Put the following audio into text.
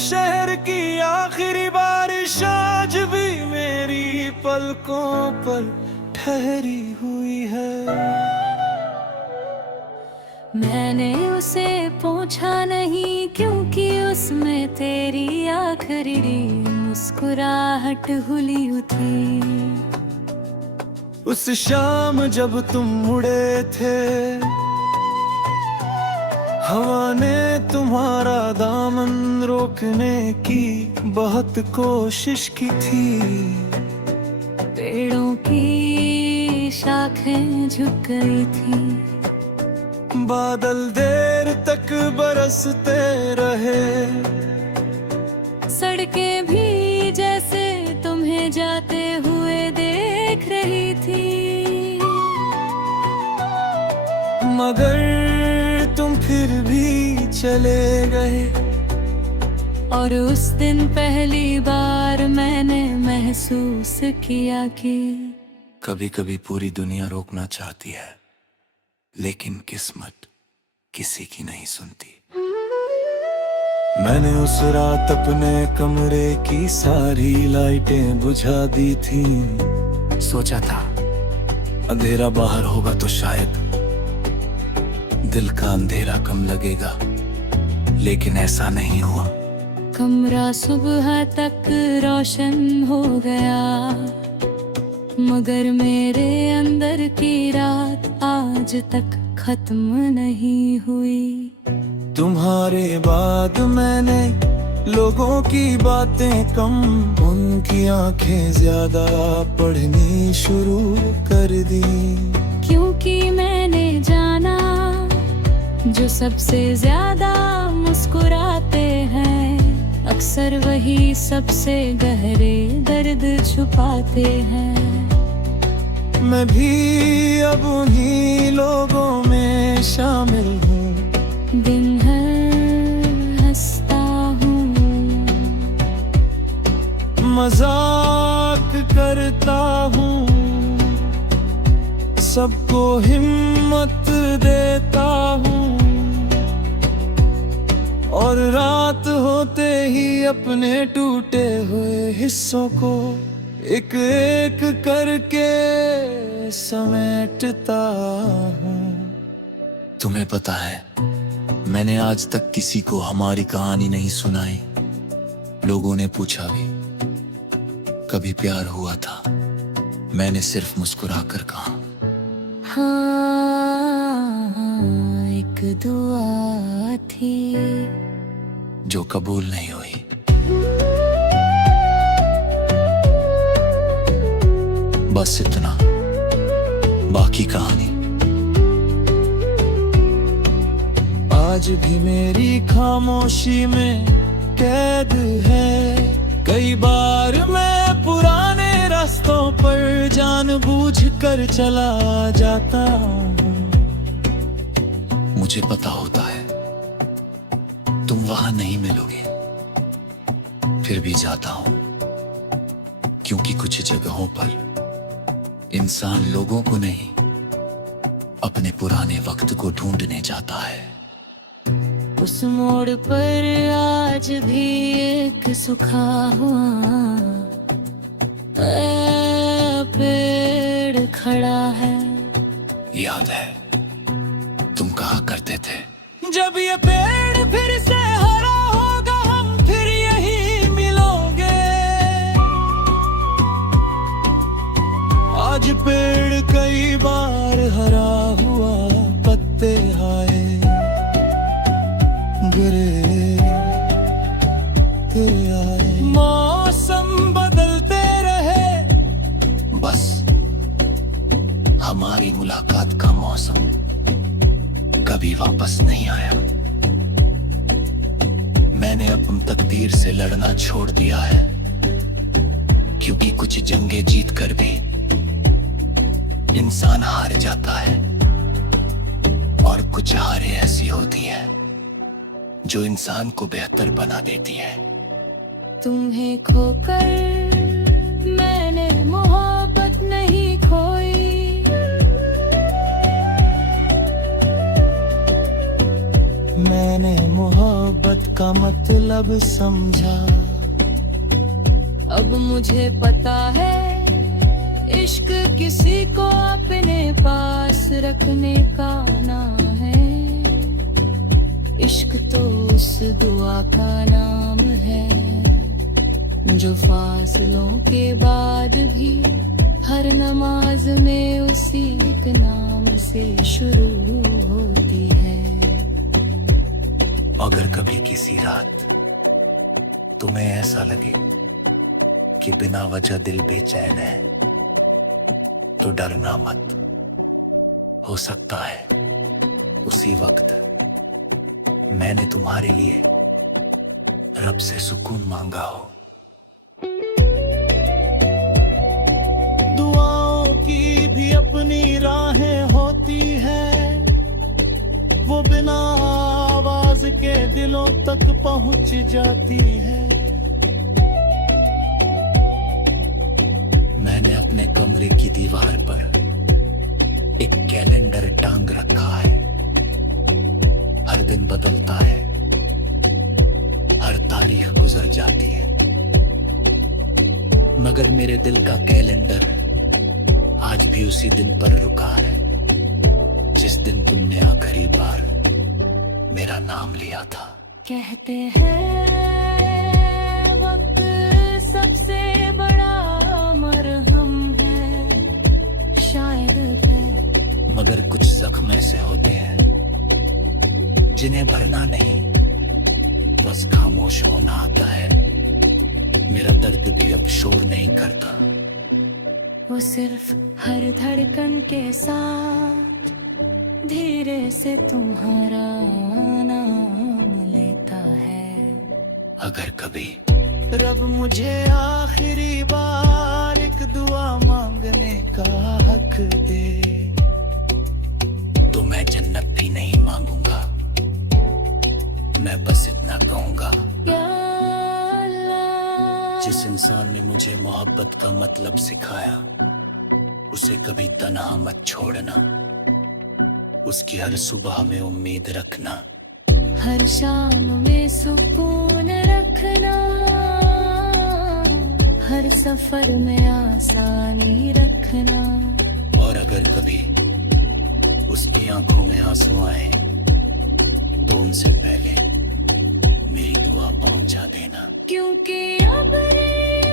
शहर की आखिरी बारिश आज भी मेरी पलकों पर ठहरी हुई है। मैंने उसे पूछा नहीं क्योंकि उसमें तेरी आखिरी मुस्कुराहट हुली थी। उस शाम जब तुम मुड़े थे, हवा ने तुम्हारा दामन रोकने की बहुत कोशिश की थी। पेड़ों की शाखें झुक गई थी, बादल देर तक बरसते रहे, सड़कें भी जैसे तुम्हें जाते हुए देख रही थी। मगर तुम फिर भी चले गए। और उस दिन पहली बार मैंने महसूस किया कि कभी कभी पूरी दुनिया रोकना चाहती है, लेकिन किस्मत किसी की नहीं सुनती। मैंने उस रात अपने कमरे की सारी लाइटें बुझा दी थी। सोचा था अंधेरा बाहर होगा तो शायद दिल का अंधेरा कम लगेगा, लेकिन ऐसा नहीं हुआ। कमरा सुबह तक रोशन हो गया, मगर मेरे अंदर की रात आज तक खत्म नहीं हुई। तुम्हारे बाद मैंने लोगों की बातें कम, उनकी आंखें ज्यादा पढ़नी शुरू कर दी। क्योंकि मैंने जाना जो सबसे ज्यादा मुस्कुराते हैं, अक्सर वही सबसे गहरे दर्द छुपाते हैं। मैं भी अब उन्हीं लोगों में शामिल हूँ, दिन भर हंसता हूँ, मजाक करता हूँ, सबको हिम्मत देता हूँ, और रात होते ही अपने टूटे हुए हिस्सों को एक एक करके समेटता हूँ। तुम्हें पता है, मैंने आज तक किसी को हमारी कहानी नहीं सुनाई। लोगों ने पूछा भी कभी प्यार हुआ था, मैंने सिर्फ मुस्कुरा कर कहा हाँ, एक दुआ थी जो कबूल नहीं हुई। बस इतना, बाकी कहानी आज भी मेरी खामोशी में कैद है। कई बार मैं पुराने रास्तों पर जानबूझकर चला जाता हूँ। मुझे पता होता है तुम वहां नहीं मिलोगे, फिर भी जाता हूं, क्योंकि कुछ जगहों पर इंसान लोगों को नहीं, अपने पुराने वक्त को ढूंढने जाता है। उस मोड़ पर आज भी एक सूखा हुआ पेड़ खड़ा है। याद है तुम कहा करते थे, जब ये पेड़ फिर से हरा होगा हम फिर यही मिलोगे। आज पेड़ कई बार हरा हुआ, पत्ते आए गिरे फिर आए, मौसम बदलते रहे, बस हमारी मुलाकात का मौसम कभी वापस नहीं आया। मैंने अपनी तकदीर से लड़ना छोड़ दिया है, क्योंकि कुछ जंगें जीत कर भी इंसान हार जाता है, और कुछ हारें ऐसी होती है जो इंसान को बेहतर बना देती है। तुम्हें खोकर मैंने मोहब्बत नहीं खोई, मैंने मोहब्बत का का मतलब समझा। अब मुझे पता है इश्क किसी को अपने पास रखने का नाम है। इश्क तो उस दुआ का नाम है जो फासलों के बाद भी हर नमाज में उसी के नाम से शुरू होती है। अगर कभी किसी रात तुम्हें ऐसा लगे कि बिना वजह दिल बेचैन है तो डरना मत। हो सकता है उसी वक्त मैंने तुम्हारे लिए रब से सुकून मांगा हो। दुआओं की भी अपनी राहें होती है, वो बिना आवाज के दिलों तक पहुंच जाती है। मैंने अपने कमरे की दीवार पर एक कैलेंडर टांग रखा है। हर दिन बदलता है, हर तारीख गुजर जाती है, मगर मेरे दिल का कैलेंडर आज भी उसी दिन पर रुका है जिस दिन तुमने आखिरी बार मेरा नाम लिया था। कहते हैं वक्त सबसे बड़ा मरहम है, शायद है, मगर कुछ जख्म ऐसे होते हैं जिन्हें भरना नहीं, बस खामोश होना आता है। मेरा दर्द भी अब शोर नहीं करता, वो सिर्फ हर धड़कन के साथ धीरे से तुम्हारा नाम लेता है। अगर कभी रब मुझे आखिरी बार एक दुआ मांगने का हक दे तो मैं जन्नत भी नहीं मांगूंगा, मैं बस इतना कहूंगा, या अल्लाह, जिस इंसान ने मुझे मोहब्बत का मतलब सिखाया उसे कभी तन्हा मत छोड़ना। उसकी हर सुबह में उम्मीद रखना, हर शाम में सुकून रखना, हर सफर में आसानी रखना। और अगर कभी उसकी आंखों में आंसू आए तो उनसे पहले मेरी दुआ पहुंचा देना। क्योंकि अब रे